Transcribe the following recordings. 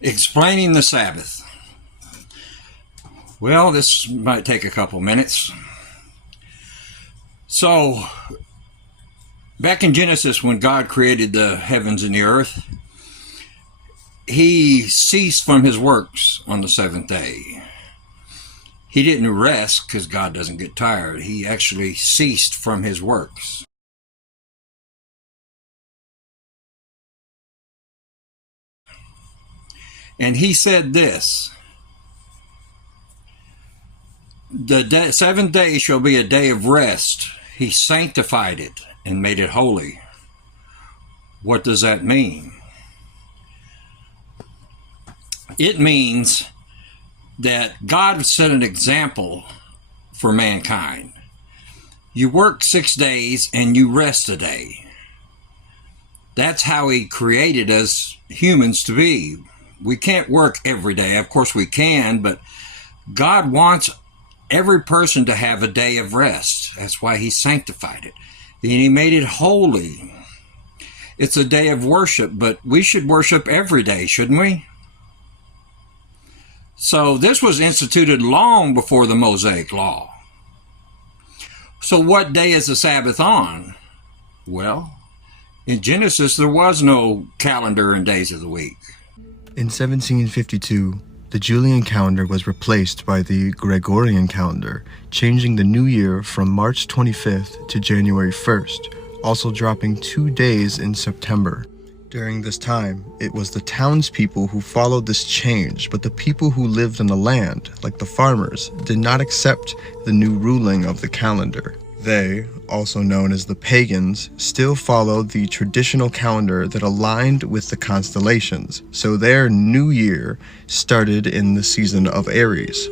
Explaining the Sabbath. Well, this might take a couple minutes. So, back in Genesis, when God created the heavens and the earth, he ceased from his works on the seventh day. He didn't rest because God doesn't get tired. He actually ceased from his works. And he said this: the seventh day shall be a day of rest. He sanctified it and made it holy. What does that mean? It means that God set an example for mankind. You work 6 days and you rest a day. That's how he created us humans to be. We can't work every day. Of course we can, but God wants every person to have a day of rest. That's why he sanctified it. And he made it holy. It's a day of worship, but we should worship every day, shouldn't we? So this was instituted long before the Mosaic Law. So what day is the Sabbath on? Well, in Genesis, there was no calendar and days of the week. In 1752, the Julian calendar was replaced by the Gregorian calendar, changing the new year from March 25th to January 1st, also dropping 2 days in September. During this time, it was the townspeople who followed this change, but the people who lived in the land, like the farmers, did not accept the new ruling of the calendar. They, also known as the pagans, still followed the traditional calendar that aligned with the constellations, so their new year started in the season of Aries.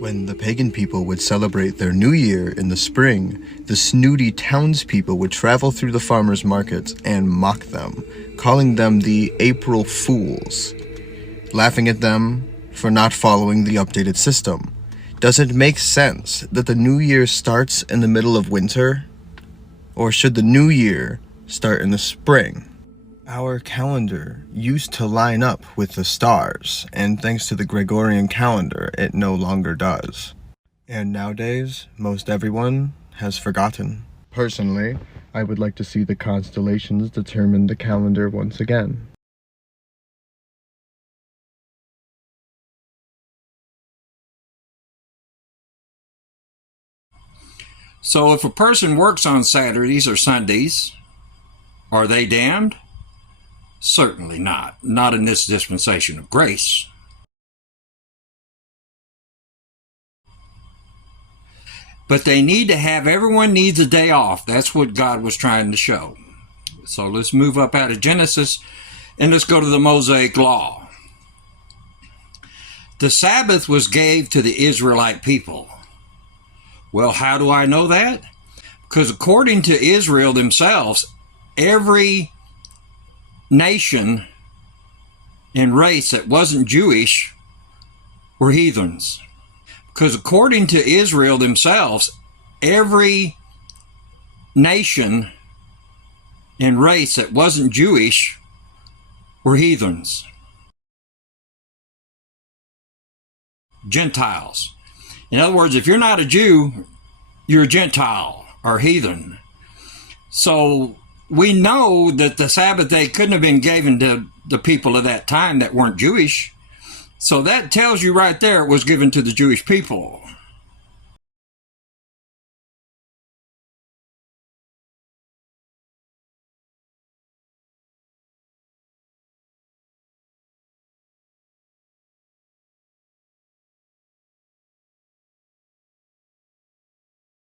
When the pagan people would celebrate their new year in the spring, the snooty townspeople would travel through the farmers' markets and mock them, calling them the April Fools, laughing at them for not following the updated system. Does it make sense that the new year starts in the middle of winter? Or should the new year start in the spring? Our calendar used to line up with the stars, and thanks to the Gregorian calendar, it no longer does. And nowadays, most everyone has forgotten. Personally, I would like to see the constellations determine the calendar once again. So if a person works on Saturdays or Sundays, are they damned? Certainly not. Not in this dispensation of grace. But they need to have, everyone needs a day off. That's what God was trying to show. So let's move up out of Genesis and let's go to the Mosaic Law. The Sabbath was gave to the Israelite people. Well, how do I know that? Because according to Israel themselves, every nation and race that wasn't Jewish were heathens. Because according to Israel themselves, every nation and race that wasn't Jewish were heathens. Gentiles. In other words, if you're not a Jew, you're a Gentile or heathen. So we know that the Sabbath day couldn't have been given to the people of that time that weren't Jewish. So that tells you right there it was given to the Jewish people.